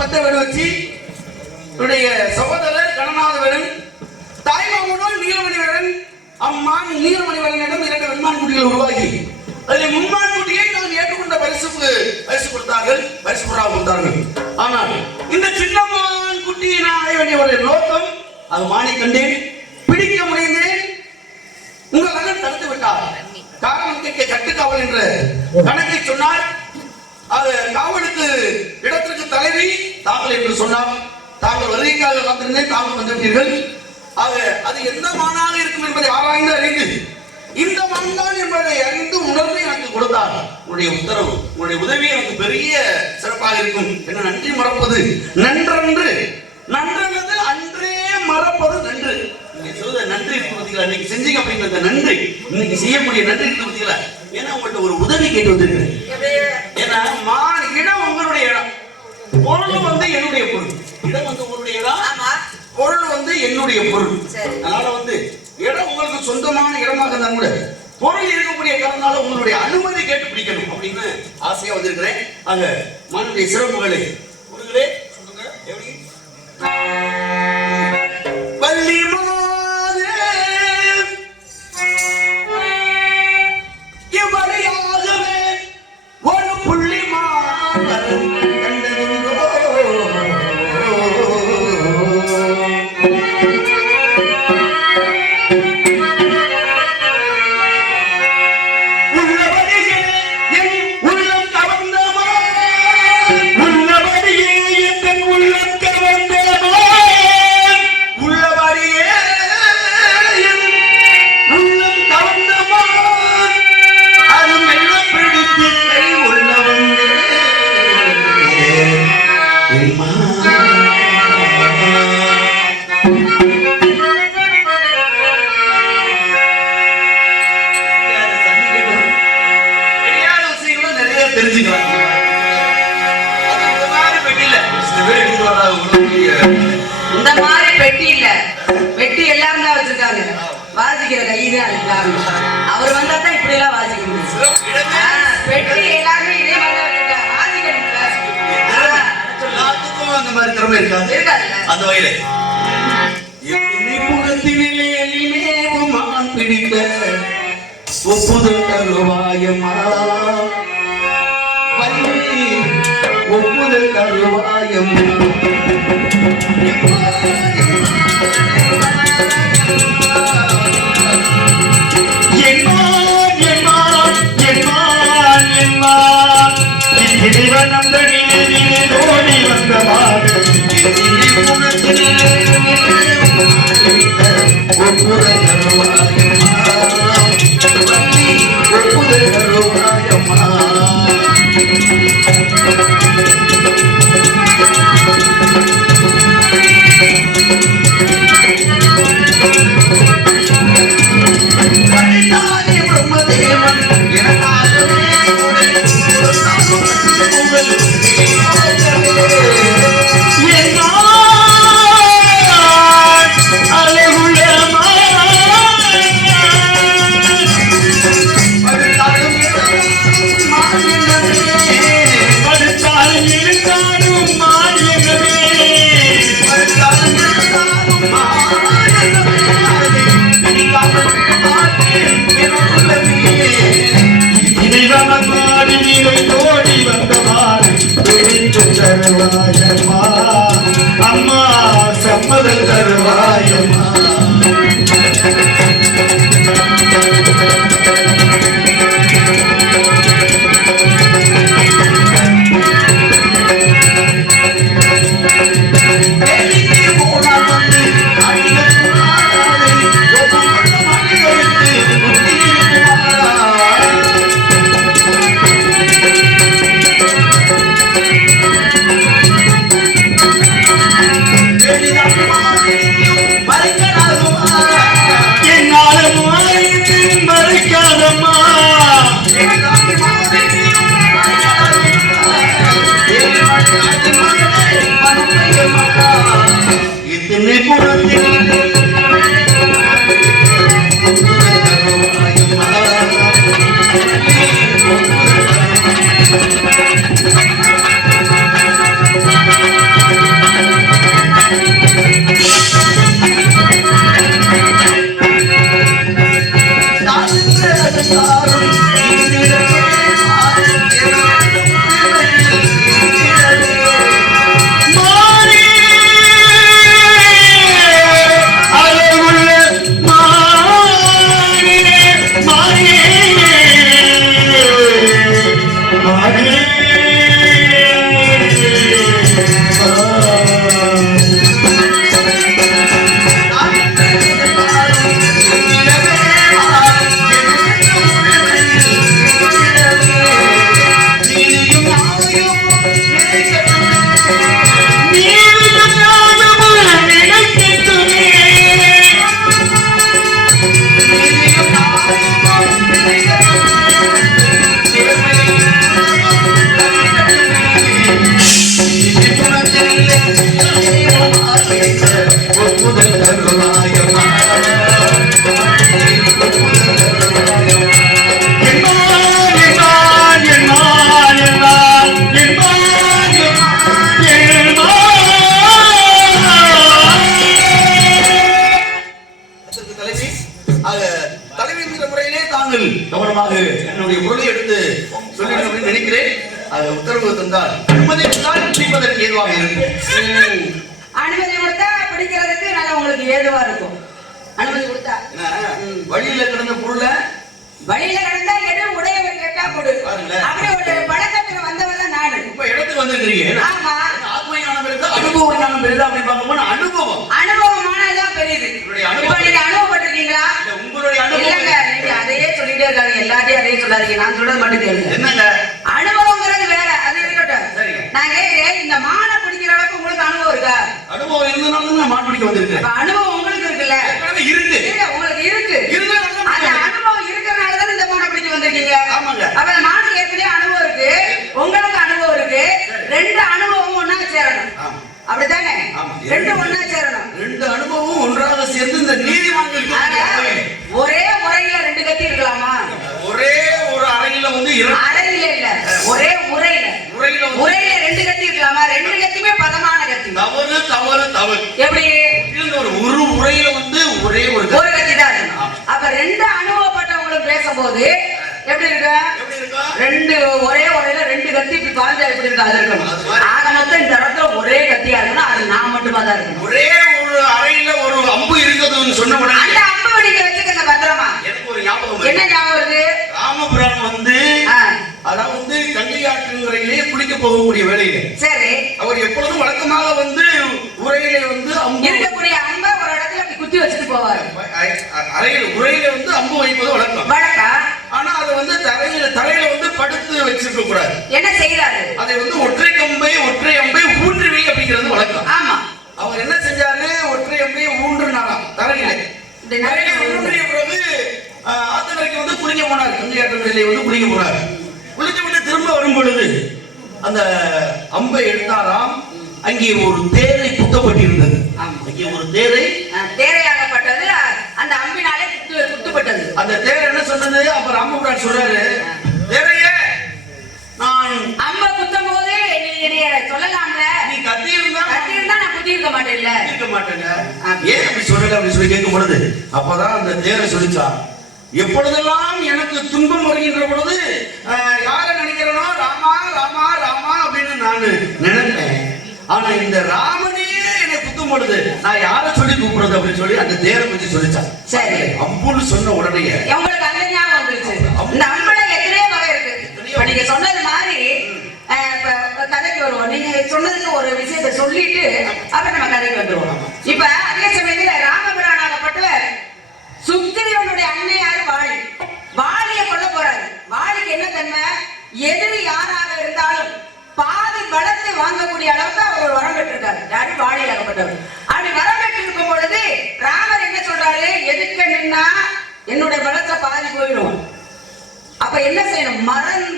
பத்தவேடு வச்சு சகோதரர் கணநாதவேடன் தாய்மாமனோர் நீலமணிவேடன் அம்மான் நீலமணிவேடனிடம் 2 வெண்மான் குட்டிகள் உருவாகி அதில் மும்மான் குட்டியை நான் ஏற்றுக்கொண்ட பரிசு கொடுத்தார்கள், பரிசு கொடுத்தார்கள். ஆனால் இந்த சின்னமான் குட்டியை நான் அடைய வேண்டிய ஒரு நோக்கம், அது மானை கண்டேன், பிடிக்க முடிந்தேன். உங்கள் அண்ணன் தடுத்து விட்டார். காரணம் கேட்க கட்டுக்காவல் என்ற கணக்கை சொன்னார். அது காவலுக்கு இடத்திற்கு தலைவி தாங்கள் என்று சொன்னார். தாங்கள் வருகைக்காக காத்திருந்தேன், தாங்கள் வந்துவிட்டீர்கள். அது எந்த மானாக இருக்கும் என்பதை ஆராய்ந்து அறிந்து இந்த மான்தான் என்பதை அறிந்து உணர்ந்து எனக்கு கொடுத்தார். உங்களுடைய உத்தரவு, உங்களுடைய உதவி எனக்கு பெரிய சிறப்பாக இருக்கும். என்ன நன்றி மறப்பது நன்றன்று, நன்றல்லது அன்றே மறப்பது நன்று. நீங்க சொல்ற நன்றி பார்த்தீங்களா, இன்னைக்கு செஞ்சீங்க அப்படிங்கிற நன்றி, இன்னைக்கு செய்யக்கூடிய நன்றி பார்த்தீங்களா. ஏன்னா உங்கள்கிட்ட ஒரு உதவி கேட்டு வந்திருக்கிறேன். ஏன்னா இடம் உங்களுடைய இடம், பொருள் வந்து என்னுடைய பொருள். இடம் வந்து உங்களுடைய இடம், பொருள் வந்து என்னுடைய பொருள். அதனால இடம் உங்களுக்கு சொந்தமான இடமாக இருந்தா கூட பொருள் இருக்கக்கூடிய காரணத்தால உங்களுடைய அனுமதி கேட்டு பிடிக்கணும் அப்படின்னு ஆசையா வந்திருக்கிறேன். ஆக மனுடைய சிறப்புகளை சொல்லுங்களே, சொல்லுங்க. எப்படி பள்ளி மாதே இவ்வழியாகவே ஒரு புள்ளி மாதம் இந்த மாதிரி பெட்டி இல்ல, பெட்டி எல்லாரும் தான் வச்சிருக்காங்க. வாசிக்கிற கைதான் இருக்காங்க. அவர் வந்தா தான் இப்படி எல்லாம் வாசிக்கணும். பெட்டி எல்லாருமே இதே மாதிரி வச்சிருக்காங்க. எல்லாத்துக்கும் அந்த மாதிரி திறமை இருக்காது. அந்த வகையில பிடித்த ஒப்புதல் தருவாயமா, ஒப்புதல் தருவாயமா. அம்மா சம்மதம் தருவாயம்மா. ஏதுவாக இருப்பேன். அனுமதி கொடுத்தா பிடிக்கிறதுக்கு நல்லா உங்களுக்கு ஏதுவா இருக்கும். அனுமதி கொடுத்தா வழியில கிடந்த பொருளை வழியில கிடந்தா எடு உடையவர் கேட்டா கொடு. அப்படி ஒரு பழக்கத்துல வந்தவன் தான் நாடு. இப்ப இடத்துக்கு வந்திருக்கிறீங்க. ஆமா, ஆத்மஞானம் பெருதா அனுபவ ஞானம் பெருதா அப்படி பார்க்கும்போது அனுபவமானதான் பெரியது. இப்ப நீங்க அனுபவப்பட்டிருக்கீங்களா? உங்களுடைய அனுபவம் இல்லங்க, நீங்க அதையே சொல்லிட்டே இருக்காங்க. எல்லாத்தையும் அதையே சொல்லாதீங்க. நான் சொல்றது மட்டும் கேளுங்க. என்னங்க அனுபவங்கிறது வேற, அது இருக்கட்டும். நான் கேட்கிறேன், இந்த மானை பிடிக்கிற அளவுக்கு உங்களுக்கு அனுபவம் இருக்கா? அனுபவம் இருந்தனால நான் மான் பிடிக்க வந்திருக்கேன். அனுபவம் உங்களுக்கு இருக்குல்ல? இருக்கு. உங்களுக்கு இருக்கு. அந்த அனுபவம் இருக்கிறனால தான் இந்த மானை பிடிக்க வந்திருக்கீங்க. ஆமாங்க. அப்ப மானுக்கு ஏற்கனவே அனுபவம் இருக்கு, உங்களுக்கு அனுபவம் இருக்கு. ரெண்டு அனுபவமும் ஒன்னா சேரணும். அப்படித்தானே? ரெண்டு ஒன்னா சேரணும். ரெண்டு அனுபவமும் ஒன்றாக சேர்ந்து இந்த நீதிமன்றங்களுக்கு ஒரே முறையில ரெண்டு கத்தி இருக்கலாமா? ஒரே ஒரு அறையில வந்து அறையில இல்ல, ஒரே முறையில ரெண்டு கத்தி இருக்கலாமா? ரெண்டு கத்தியுமே பதமான கத்தி. தவறு தவறு தவறு. எப்படி? ஒரு முறையில வந்து ஒரே ஒரு கத்தி தான் இருக்கணும். அப்ப ரெண்டு அனுபவப்பட்டவங்களும் பேசும்போது எப்படி இருக்கு? ரெண்டு ஒரே முறையில ரெண்டு கத்தி இப்படி பாஞ்சா எப்படி இருக்கு? அது இருக்கணும். ஆக மொத்தம் இந்த இடத்துல ஒரே கத்தியா இருக்கணும். அது நான் மட்டுமா தான் இருக்கணும். ஒரே ஒரு அறையில ஒரு அம்பு இருக்குதுன்னு சொன்ன உடனே அந்த அம்பு வெடிக்க வச்சுக்கங்க பத்திரமா. எனக்கு ஒரு ஞாபகம். என்ன ஞாபகம் இருக்கு? ராமபுரம் வந்து அதாவது வந்து கங்கையாற்றுங்கரையிலேயே குளிக்க போகக்கூடிய வேலையில சரி அவர் எப்பொழுதும் வழக்கமாக வந்து உரையிலே வந்து அம்பு இருக்கக்கூடிய அம்பை ஒரு இடத்துல குத்தி வச்சுட்டு போவார். அறையில் உரையில வந்து அம்பு வைப்பது வழக்கம். ஆனா அதை வந்து தரையில வந்து படுத்து வச்சிருக்க கூடாது. என்ன செய்யறாரு? அதை வந்து ஒற்றை அம்பை ஊன்றி வை அப்படிங்கிறது வழக்கம். ஆமா. அவர் என்ன செஞ்சாரு? ஒற்றை அம்பை ஊன்றுனாராம் தரையில. ஊன்றிய பிறகு ஆத்தங்கரைக்கு வந்து குளிக்க போனார். கங்கையாற்றுங்கரையிலே வந்து குளிக்க போனார். குளித்து விட்டு திரும்ப வரும் பொழுது அந்த அம்பை எடுத்தாராம். அங்கே ஒரு தேரை குத்தப்பட்டிருந்தது. அங்கே ஒரு தேரையாகப்பட்டது. அந்த அம்பினாலே குத்தப்பட்டது. அந்த தேரை என்ன சொன்னது? அப்ப ராமபுரான் சொல்றாரு, தேரையே நான் அம்பை குத்தும் போது நீ என்னைய சொல்லலாம்ல, நீ கத்தி இருந்தா நான் குத்தி இருக்க மாட்டேன்ல. இருக்க மாட்டேங்க. ஏன் அப்படி சொல்லல அப்படி சொல்லி கேட்கும் பொழுது அப்பதான் அந்த தேரை சொல்லிச்சா, எப்பொழுதெல்லாம் எனக்கு துன்பம் வருகின்ற பொழுது யாரை நினைக்கிறேனோ ராமா ராமா ராமா அப்படின்னு நான் நினைப்பேன். ஆனா இந்த ராமனே என்னை குத்தும் பொழுது நான் யாரை சொல்லி கூப்பிடுறது அப்படின்னு சொல்லி அந்த தேரை பத்தி சொல்லிச்சான். சரி, அம்புன்னு சொன்ன உடனே உங்களுக்கு அந்த ஞாபகம் வந்துருச்சு. இந்த அம்புல எத்தனையோ வகை இருக்கு. இப்ப நீங்க சொன்னது மாதிரி கதைக்கு வருவோம். நீங்க சொன்னதுக்கு ஒரு விஷயத்தை சொல்லிட்டு அப்புறம் நம்ம கதைக்கு வந்துருவோம். இப்ப அதே சமயத்துல ராமபிரானாகப்பட்டவர் சுக்கிரீவனுடைய அன்னையாரு வாலிய கொல்ல போறாரு. வாலிக்கு என்ன தன்மை? எதிரி யாராக இருந்தாலும் பாதி பலத்தை வாங்கக்கூடிய அளவுக்கு அவர் ஒரு வரம் பெற்றிருக்காரு. யாரு? வாலியாகப்பட்டவர். அப்படி வரம் பெற்றிருக்கும் பொழுது ராமர் என்ன சொல்றாரு? எதுக்க நின்னா என்னுடைய பலத்தை பாதி போயிடும். அப்ப என்ன செய்யணும்?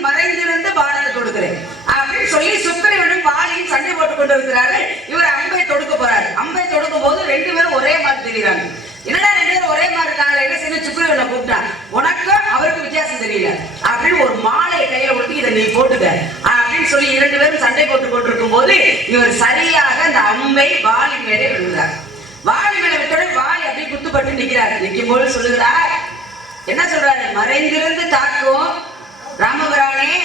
மறைந்திருந்து பானத்தை கொடுக்கிறேன் அப்படின்னு சொல்லி சுக்கிரீவனும் வாலியும் சண்டை போட்டுக் கொண்டிருக்கிறார்கள். இவர் அம்பை தொடுக்க போறாரு. அம்பை தொடுக்கும் போது ரெண்டு பேரும் ஒரே மாதிரி தெரியுறாங்க. என்னடா ரெண்டு பேரும் ஒரே மாதிரி இருக்காங்க. என்ன செய்ய? சுக்கிரீவனை கூப்பிட்டான். உனக்கு அவருக்கு வித்தியாசம் தெரியல அப்படின்னு ஒரு மாலையை கையில கொடுத்து இதை நீ போட்டுக்க அப்படின்னு சொல்லி இரண்டு பேரும் சண்டை போட்டுக் கொண்டிருக்கும் போது இவர் சரியாக அந்த அம்பை வாலி மேலே விழுகிறார். வாலி மேல விட்டோட வாலி அப்படி குத்துப்பட்டு நிற்கிறார். நிற்கும் போது சொல்லுகிறார், என்ன சொல்றாரு? மறைந்திருந்து தாக்கும் ராமபிரானே,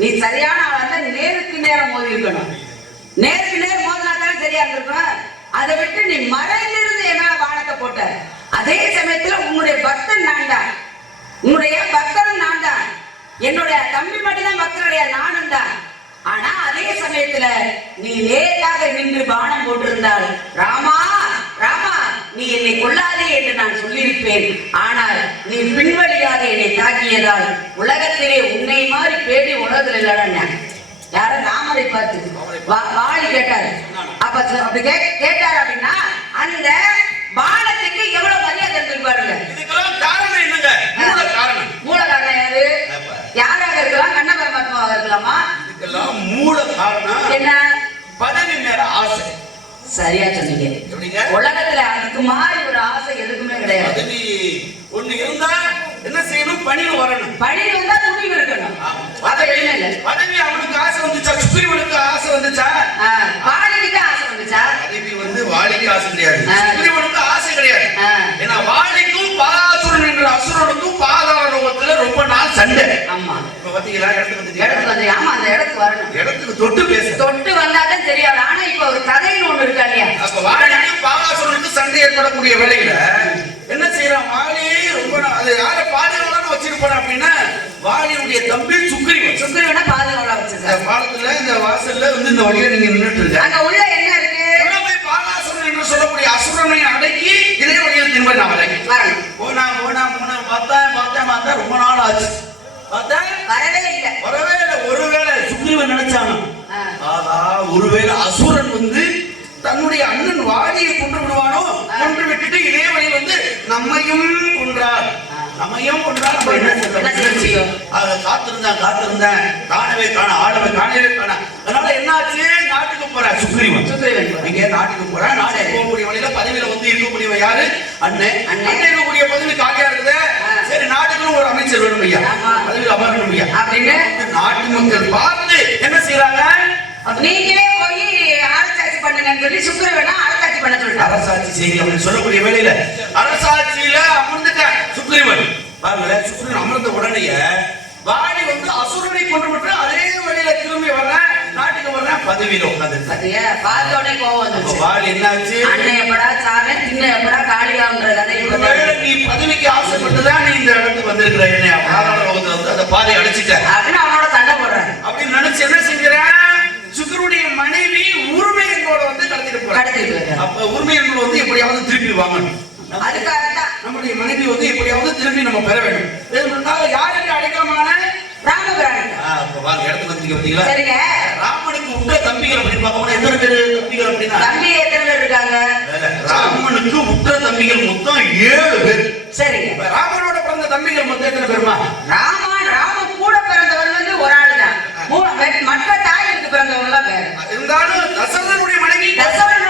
நீ சரியான ஆள் வந்து நேருக்கு நேரம் மோதி இருக்கணும். நேருக்கு நேரம் மோதினா தானே சரியா இருந்திருக்கும். அதை விட்டு நீ மறைந்திருந்து என் மேல பானத்தை போட்ட. அதே சமயத்துல உன்னுடைய பக்தன் நான் தான், உன்னுடைய பக்தனும் நான் தான், என்னுடைய தம்பி மட்டும்தான் பக்தனுடைய நானும் தான். ஆனா அதே சமயத்துல நீ நேராக நின்று பானம் போட்டிருந்தால் ராமா ராமா நீ என்னை கொள்ளாதே என்று நான் சொல்லியிருப்பேன். ஆனால் நீ பின்வழியாக என்னை தாக்கியதால் உலகத்திலே உன்னை மாதிரி பேடி உலகத்தில் இல்லடா. யார? ராமரை பார்த்து வாலி கேட்டாரு. அப்ப அப்படி கேட்டாரு அப்படின்னா அந்த பாலத்துக்கு எவ்வளவு மரியாதை இருந்திருப்பாருங்க. இதுக்கெல்லாம் காரணம் என்னங்க? மூல காரணம் யாரு? யாராக இருக்கலாம்? கண்ண பரமாத்மாவாக இருக்கலாமா? இதுக்கெல்லாம் மூல காரணம் என்ன? பதவி மேல ஆசை. சரியா சொன்னீங்க. உலகத்துல அதுக்கு மாதிரி ஒரு ஆசை எதுக்குமே கிடையாது. பதவி ஒண்ணு இருந்தா என்ன செய்யணும்? பணிவு வரணும். பணிவு வந்தா துணிவு இருக்கணும். பதவி அவனுக்கு ஆசை வந்துச்சா? சுக்கிரீவனுக்கு ஆசை வந்துச்சா? வாலிக்கு ஆசை வந்துச்சா? பதவி வந்து வாலிக்கு ஆசை கிடையாது, சுக்கிரீவனுக்கு ஆசை கிடையாது. ஏன்னா வாலிக்கும் பாலாசுரன் என்ற அசுரனுக்கும் பாதாள லோகத்துல ரொம்ப நாள் சண்டை. ஆமா, இப்ப பாத்தீங்களா? இடத்துக்கு வந்து ஆமா அந்த இடத்துக்கு வரணும். இடத்துக்கு தொட்டு பேச தொட்டு வந்தாதான் தெரியும். ஏற்படக்கூடிய வேலையில என்ன செய்யறான் வாலி ரொம்ப அது யார பாதுகாவலன்னு வச்சிருப்பான் அப்படின்னா வாலியுடைய தம்பி சுக்ரீவன். சுக்ரீவனை பாதுகாவலா வச்சிருக்காங்க. பாலத்துல இந்த வாசல்ல வந்து இந்த வழியா நீங்க நின்றுட்டு இருக்க. அங்க உள்ள என்ன இருக்கு? உள்ள பாலாசுரன் என்று சொல்லக்கூடிய அசுரனை அடக்கி இதே வழியில் திரும்ப நான் வரேன். போனா பார்த்தா ரொம்ப நாள் ஆச்சு. பார்த்தா வரவே இல்லை. ஒருவேளை சுக்ரீவன் நினைச்சானோ ஒருவேளை அசுரன் வந்து தன்னுடைய அண்ணன் வாலியை கொன்று விடுவானோ, கொன்று விட்டுட்டு இதே வழியில் வந்து நம்மையும் கொன்றார். காத்திருந்தேன் காணவே காண ஆடவே காணவே காண. அதனால என்ன ஆச்சு? நாட்டுக்கு போற சுக்ரீவன் இங்க நாட்டுக்கு போற. நாட்டுக்கு போகக்கூடிய வழியில பதவியில வந்து இருக்கக்கூடியவன் யாரு? அண்ணன். அண்ணன் இருக்கக்கூடிய பதவி காலியா இருக்குது. சரி, நாட்டுக்கு ஒரு அமைச்சர் வேணும் ஐயா, பதவியில் அமரணும் ஐயா அப்படின்னு நாட்டு மக்கள் பார்த்து என்ன செய்யறாங்க? நீங்களே போய் அரசாட்சி பண்ணுங்கன்னு சொல்லி சுக்ரீவனை அரசாட்சி பண்ண சொல்லிட்டு அரசாட்சி செய்ய அப்படின்னு சொல்லக்கூடிய வேலையில அரசாட்சியில அமர்ந்துட்ட சுக்ரீவன். பாருங்க, சுக்ரீவன் அமர்ந்த உடனே வாலி வந்து அசுரனை கொண்டு விட்டு அதே வழியில திரும்பி வர்ற, நாட்டுக்கு வர்ற, பதவியில உட்காந்து பார்த்தோடனே கோவம் வந்துச்சு. வாலி என்னாச்சு? அண்ணன் எப்படா சாவன், சின்ன எப்படா காளியான்ற கதை. நீ பதவிக்கு ஆசைப்பட்டுதான் நீ இந்த இடத்துக்கு வந்திருக்கிற, என்ன பாதாள லோகத்துல வந்து அந்த பாதையை அடிச்சுட்ட அப்படின்னு அவனோட சண்டை போடுறாரு. அப்படின்னு நினைச்சு என்ன செஞ்சுறேன்? சுக்ரனுடைய மனைவி உரிமை என்போட வந்து கடத்திட்டு போறாங்க. அப்ப உரிமை என்பது வந்து எப்படியாவது திருப்பி வாங்கணும். அதுக்காகத்தான் நம்முடைய மனைவி வந்து எப்படியாவது திரும்பி நம்ம பெற வேண்டும். யாருக்கு அடைக்கலமான? ராமபிரான். இடத்துக்கு வந்து பாத்தீங்களா? சரிங்க. ராமனுக்கு உற்ற தம்பிகள் அப்படின்னு பார்க்கணும். எத்தனை பேர் தம்பிகள் அப்படின்னா? தம்பி எத்தனை பேர் இருக்காங்க? ராமனுக்கு உற்ற தம்பிகள் மொத்தம் 7 பேர். சரிங்க. ராமனோட பிறந்த தம்பிகள் மொத்தம் எத்தனை பேருமா? ராமன் கூட பிறந்தவன் வந்து ஒரு ஆள் தான். மற்ற தாய்க்கு பிறந்தவங்க எல்லாம் வேற. இருந்தாலும் தசரதனுடைய மனைவி தசரதனுடைய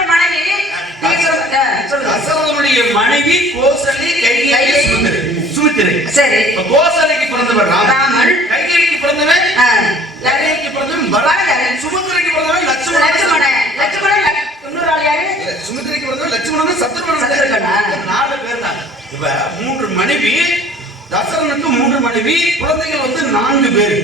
மனைவி கோசலி, கைகேயி, சுமித்திரை. சரி. கோசலைக்கு பிறந்தவர் ராமன், கைகேயிக்கு பிறந்தவன் கைகேயிக்கு பிறந்தவன் பரதன், சுமித்திரைக்கு பிறந்தவன் லட்சுமணன். இன்னொரு ஆள் யாரு? சுமித்திரைக்கு பிறந்தவன் லட்சுமணன், சத்ருகன். 4 பேர் தான். இப்ப 3 மனைவி, தசரனுக்கு 3 மனைவி, குழந்தைகள் வந்து 4 பேர்.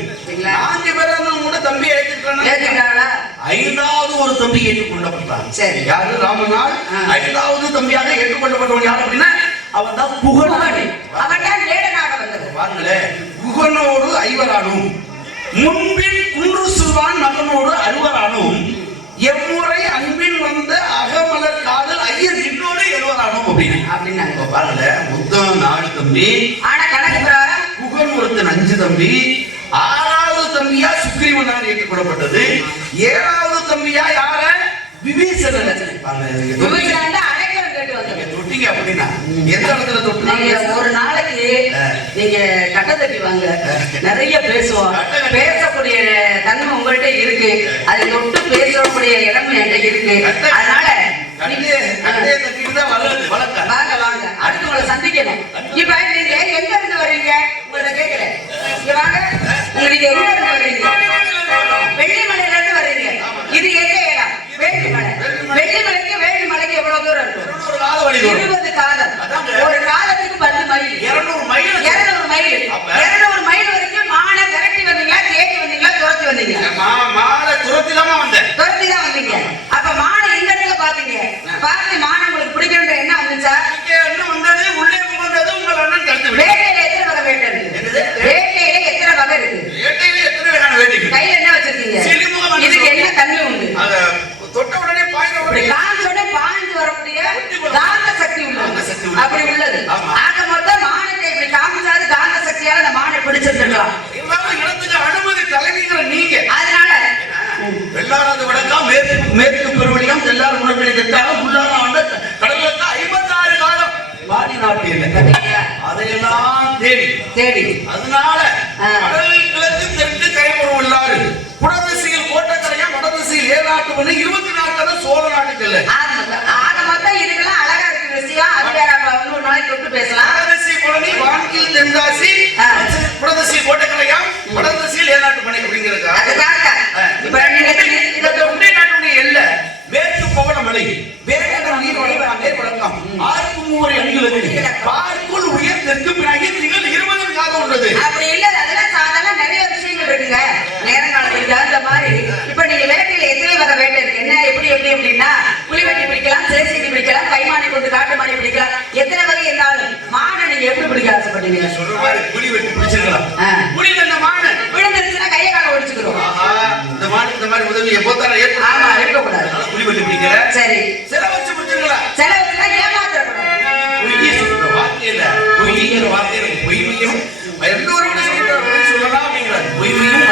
4 பேர் கூட தம்பி ஏற்றுக்கிறாங்க. 5வது ஒரு தம்பி ஏற்றுக்கொள்ளப்பட்டான். சரி. யாரு? ராமனால் 5வது தம்பியாக ஏற்றுக்கொள்ளப்பட்டவன் யார் அப்படின்னா அவன் தான் குகன். அவன் தான் வேடனாக வந்தது. பாருங்களேன், குகனோடு 5வரானும் முன்பின் குன்று சுல்வான் மகனோடு 6வரானும் எம்முறை அன்பின் வந்த அகமலர் காதல் ஐயர் இன்னோடு 7வரானும் அப்படின்னு பாருங்க. மொத்தம் 4 தம்பி. ஆனா கணக்கு பிரகாரம் குகன் ஒருத்தன் 5 தம்பி. 6வது தம்பியா சுக்ரீவனால் ஏற்றுக்கொள்ளப்பட்டது. 7வது தம்பியா யார? விபீஷணன். அடைக்கலம் கேட்டு வந்தது. தொட்டிங்க அப்படின்னா எந்த இடத்துல தொட்டிங்க? ஒரு நாளைக்கு நீங்க கட்ட தட்டி வாங்க, நிறைய பேசுவோம். பேசக்கூடிய தன்மை உங்கள்கிட்ட இருக்கு. அதை தொட்டு பேசக்கூடிய இடம் என்கிட்ட இருக்கு. அதனால வாங்க வாங்க, அடுத்து உங்களை சந்திக்கணும். இப்ப நீங்க எங்க இருந்து வர்றீங்க? உங்கள்ட்ட கேட்கிறேன். இங்க வாங்க. நீங்க எங்க இருந்து வர்றீங்க? வெள்ளிமலையில இருந்து வர்றீங்க. இது எந்த இடம்? வேள்விமலை. வெள்ளிமலைக்கு வேள்விமலைக்கு எவ்வளவு தூரம் இருக்கும்? 20 காதம். ஒரு காலத்துக்கு 10 மைல். 200 மைல் வரைக்கும் மானை விரட்டி வந்தீங்களா, தேடி வந்தீங்களா, துரத்தி வந்தீங்க? மானை துரத்தி தான் வந்தீங்க. அப்ப மானை எங்க இடத்துல பாத்தீங்க? பார்த்து மானை உங்களுக்கு பிடிக்கணுன்ற என்ன வந்துச்சா? என்ன வந்தது? உள்ளே புகுந்தது உங்கள் அண்ணன் கருத்து. வேட்டையில எத்தனை வகை வேட்டை இருக்கு? வேட்டையில எத்தனை வகை இருக்கு? வேட்டையில எத்தனை வகையான வேட்டை? கையில என்ன வச்சிருக்கீங்க? இதுக்கு என்ன தன்மை உண்டு? தொட்ட உடனே பாய்ந்து வரக்கூடிய காந்த சக்தி உள்ளது. அப்படி உள்ளது. ஆக மொத்தம் மானத்தை இப்படி காமிச்சாது காந்த சக்தியால அந்த மானை பிடிச்சிருக்கலாம். இடத்துக்கு அனுமதி தலைவிங்கிற நீங்க. அதனால வெள்ளாரது வடக்கா மேற்கு பெருவழியம் தெல்லாறு முனைப்பினை தெற்காக உள்ளார ஆண்ட கடலுக்கு 56 காலம் வாடி நாட்டு இல்லை. அதையெல்லாம் தேடி அதனால கடலில் கிழக்கு தெற்கு கைப்பொருள் உள்ளாரு குடதிசையில் கோட்டக்கரையா வடதிசையில் 7 நாட்டு பண்ணி 24 காலம் சோழ நாட்டுக்கு இல்லை. ஆக மொத்தம் இதுக்கெல்லாம் அழகா இருக்கு விஷயம். அது வேற இன்னொரு நாளைக்கு தொட்டு பேசலாம். வடதிசை குழந்தை வான்கீழ் தென்காசி குடதிசை கோட்டக்கரையா வடதிசையில் 7 நாட்டு பண்ணி அப்படிங்கிறதுக்கா இப்ப இதை தொண்டை நாட்டுடைய எல்லை மேற்கு பவளமலை வேகடம் நீர் வழக்கம் 6 அணிகளுக்கு பார்க்குள் உயர் தெற்கு பினாகி திங்கள் 20 காலம் உள்ளது. அப்படி இல்ல, அதெல்லாம் சாதாரண நிறைய விஷயங்கள் இருக்குங்க. நேரங்காலத்துக்கு அந்த மாதிரி இப்ப நீங்க வேட்டையில எத்தனை வகை வேட்டை இருக்கு? என்ன எப்படி அப்படின்னா புலி வெட்டி பிடிக்கலாம், சேசி பிடிக்கலாம், கைமானை கொண்டு காட்டு கொஞ்சம் எப்போத்தான ஆமா இருக்கக்கூடாது. குழி வெட்டி பிடிக்கிற சரி சிலை வச்சு பிடிச்சிருங்களா சில வச்சுனா ஏமாத்தக்கூடாது. பொய் சொல்ற வார்த்தையில பொய்ங்கிற வார்த்தை எனக்கு பொய்மையும் எல்லோரும் கூட சொல்லிட்டாரு பொய் சொல்லலாம் அப்படிங்கிறாரு பொய்மையும்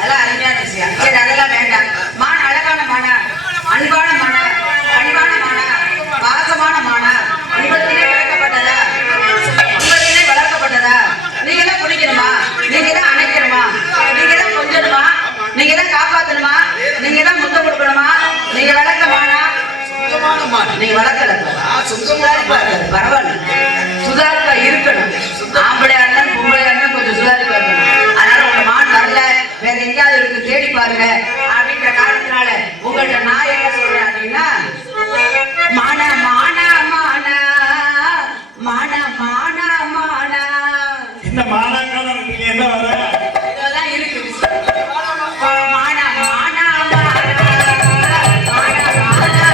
அதெல்லாம் அருமையான விஷயம். சரி அதெல்லாம் வேண்டாம். மான அழகான மானா, அன்பான மானா, அன்பான மானா, பாசமான மானா, உங்களிலே வளர்க்கப்பட்டதா, உங்களிலே வளர்க்கப்பட்டதா, நீங்க தான் பிடிக்கணுமா, நீங்க தான் அணைக்கணுமா, நீங்க தான் கொஞ்சணுமா, நீங்க தான் காப்பாத்தணுமா, நீங்க தான் முத்தம் கொடுக்கணுமா, நீங்க வளர்க்கமானா, நீங்க வளர்க்கல பரவாயில்ல, சுதாரிப்பா இருக்கணும். ஆம்பளையா இருந்தா பொம்பளையா இருந்தா கொஞ்சம் சுதாரிப்பா இருக்கணும். அதனால உங்க மான் வரல, வேற எங்கேயாவது இருக்கு தேடி பாருங்க அப்படின்ற காரணத்தினால உங்கள்ட்ட நான் என்ன சொல்றேன் அப்படின்னா, மானா மானா மானா மானா மானா மானா என்ன மானாக்காலம் என்ன வர இதெல்லாம் இருக்கு. மானா மானா மானா மானா மானா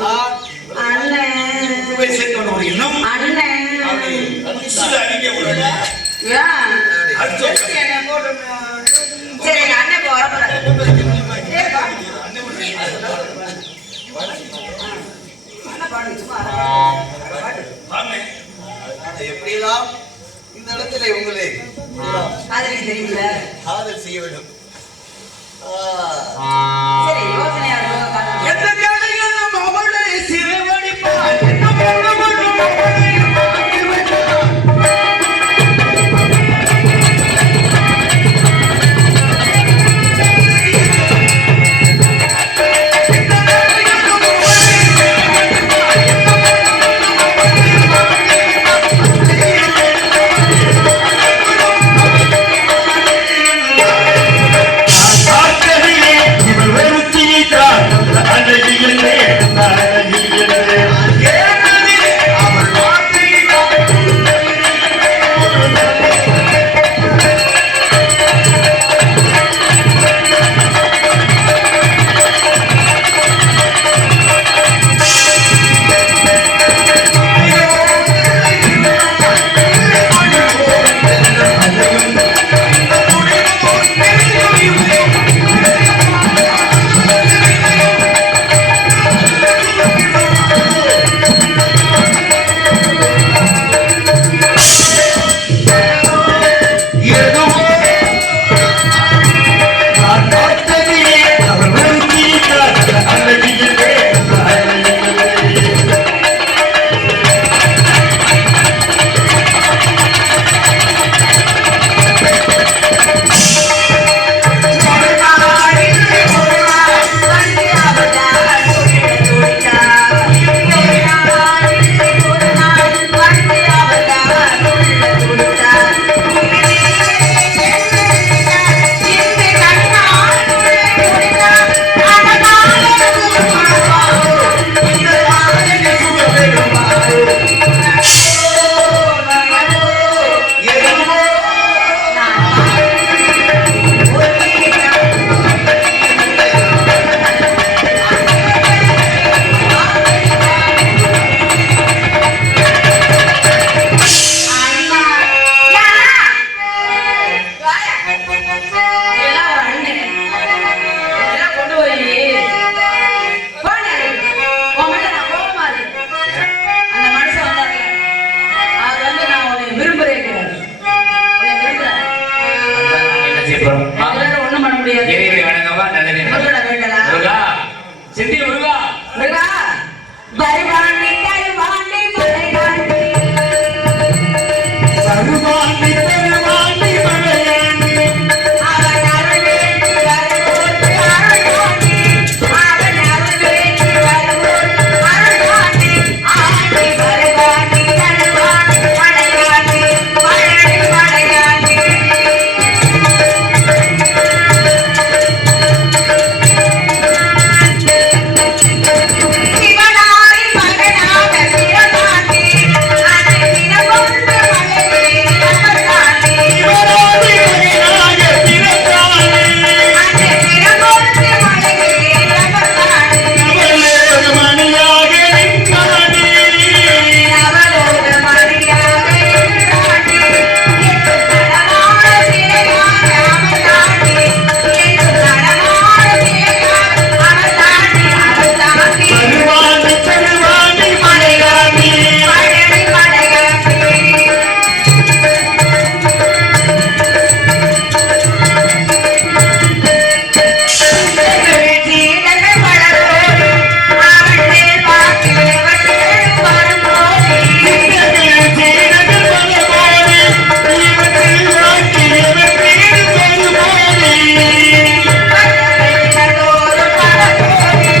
அண்ணன் போய் சேர்த்து கொண்டு ஒரு இன்னும் அண்ணன் அடிக்க விடுங்க. ஏன்? சரி எங்க அண்ணன் இப்ப வரப்போறாரு. அண்ணன் பாடுங்க, சும்மா வாங்க. எப்படியெல்லாம் இந்த இடத்துல உங்களை காதலிக்கு தெரியுமில்ல? காதல் செய்ய வேண்டும். சரி யோசனையா இருக்கும் காதல். எந்த ஜாடையிலும் அவளை சிறைவடிப்பார். என்ன பண்ணும் அவளை மாற்றி வைப்பார். ஒண்ணும் பண்ண முடியாது. முருகா செந்தில் முருகா முருகா வருவாண்டி தருவாண்டி மலையாண்டி சருவாண்டி தருவாண்டி மலையாண்டி அவன் அருள் வேண்டி வருவோர்க்கு அருள்வாண்டி அவன் அருள் வேண்டி வருவோர்க்கு அருள்வாண்டி ஆண்டி வருவாண்டி தருவாண்டி மலையாண்டி மலையாண்டி மலையாண்டி சிவனாரி மகனாக பிறந்தாண்டி அந்த தினமொன்று மலையிலே அமர்ந்தாண்டி சிவராதி மகனாக பிறந்தானே அந்த தினமொன்று மலையிலே அமர்ந்தாண்டி அவளோடு மணியாக நின்றானே அவளோடு மடியாக நின்றாண்டி எங்கு நடமாட சிலையாக அமர்ந்தாண்டி எங்கு நடமாட சிலையாக அமர்ந்தாண்டி அமர்ந்தாண்டி சருவாண்டி தருவாண்டி மலையாண்டி மழையை மலையாண்டி சீடர்கள் பலரோடு அவள் மேல் வாக்கிலே வட்டிகள் வரும்போது சீனர்கள் பலபோது இவற்றில் வாக்கி எவற்றேன் சொல்லும்போது பட்டவெளிகளோடு பலரோடு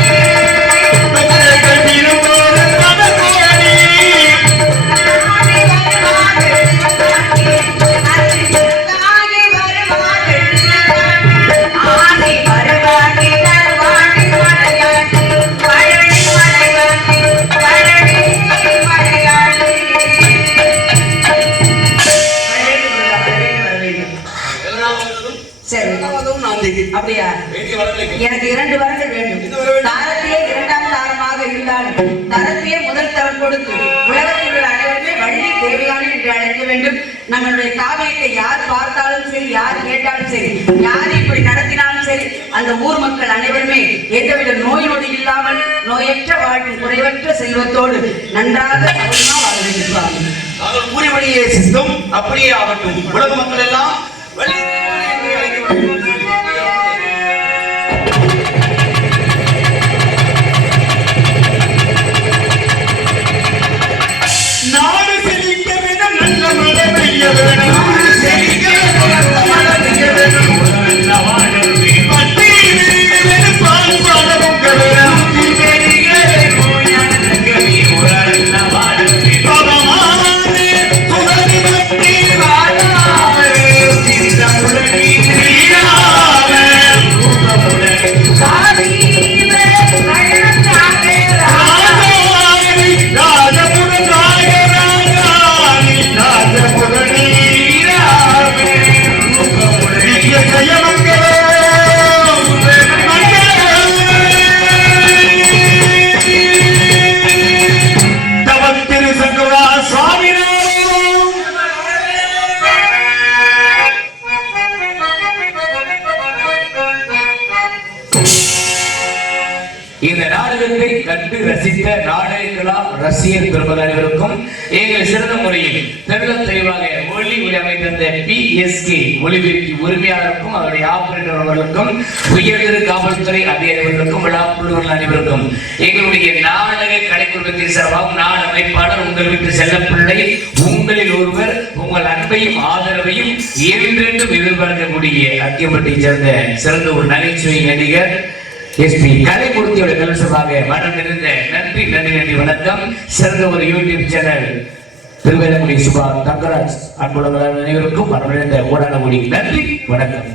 பக்தர்கள் திரும்போது பலபோது ஆதி வருவாண்டி தருவாண்டி மலையாண்டி பழனி மலையாண்டி பழனி மலையாண்டி சரி அதுவும் நான் அப்படியா வேண்டிய வரலை எனக்கு 2 வரங்கள் வேண்டும் தாரத்திலே 2ஆம் தாரமாக இருந்தாலும் தரத்தையே முதல் தரம் கொடுத்து உலகத்தில் உள்ள அனைவருமே வள்ளி தேவையான என்று அழைக்க வேண்டும். நம்மளுடைய காவியத்தை யார் பார்த்தாலும் சரி, யார் கேட்டாலும் சரி, யார் இப்படி நடத்தினாலும் சரி, அந்த ஊர் மக்கள் அனைவருமே எந்தவித நோய் நொடி இல்லாமல் நோயற்ற வாழ்வும் குறைவற்ற செல்வத்தோடு நன்றாக சௌகரியமா வாழ வேண்டியிருப்பார்கள். நாங்கள் கூறியபடியே சித்தம் அப்படியே ஆகட்டும். உலக மக்கள் எல்லாம் வள்ளி தேவனை என்று அழைக்க வேண்டும். நாடு செழிக்க வேணும், நல்ல மழை பெய்ய வேணும். நாடு செழிக்க வேணும், நல்ல மழை பெய்ய வேணும். நல்ல வாழ்வே பட்டி விரிய வேணும், பால் பால பொங்க வேணும். நல்ல வாழ்வே பகவானே, புகழி பக்தி வாழாமே, சிந்தமுடனே ஸ்ரீராமே, கூட்டமுடனே காவியமே கழகத்தாலே ராஜாணி, ராஜபுர ராஜராஜாணி, ராஜபுரணி ராமே, கூட்டமுடனே ஜெயமங்கலம் தவத்திரு சங்கரா சுவாமிநாதன். இந்த நாடகத்தை கண்டு ரசித்த நாடகங்களா ரசிகர் பெருமகள் அனைவருக்கும் எங்கள் சிறந்த முறையில் தெள்ள தெளிவாக ஒளி அமைந்த PSK ஒளிபெருக்கி உரிமையாளருக்கும் அவருடைய ஆபரேட்டர் அவர்களுக்கும் உயர்திரு காவல்துறை அதிகாரிகளுக்கும் விழாக்குழுவர்கள் அனைவருக்கும் எங்களுடைய நாடக கலைக்குழுமத்தின் சார்பாக நான் அமைப்பாளர் உங்கள் வீட்டு செல்லப்பிள்ளை உங்களில் ஒருவர் உங்கள் அன்பையும் ஆதரவையும் என்றென்றும் எதிர்பார்க்கக்கூடிய அக்கியம்பட்டியை சேர்ந்த சிறந்த ஒரு நகைச்சுவை நடிகர் SP கலைமூர்த்தியோட கலசமாக மனம் நிறைந்த நன்றி வணக்கம். சிறந்த ஒரு யூடியூப் சேனல் திருவேலங்குடி சுபா தங்கராஜ் அன்புள்ள அனைவருக்கும் மனம் நிறைந்த ஓடான நன்றி வணக்கம்.